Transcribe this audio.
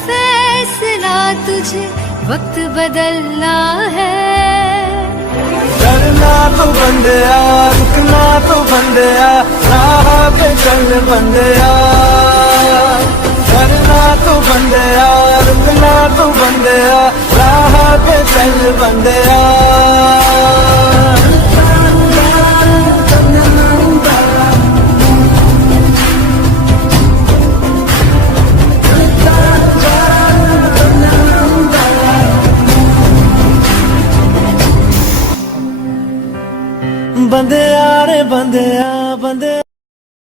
फैसला तुझे वक्त बदलना है। डरना तो बंदिया, रुकना तो बंदिया, राह पे चल बंदिया। डरना तो बंदिया, रुकना तो बंदिया, राह पे चल बंदिया। बंदिया रे बंदिया,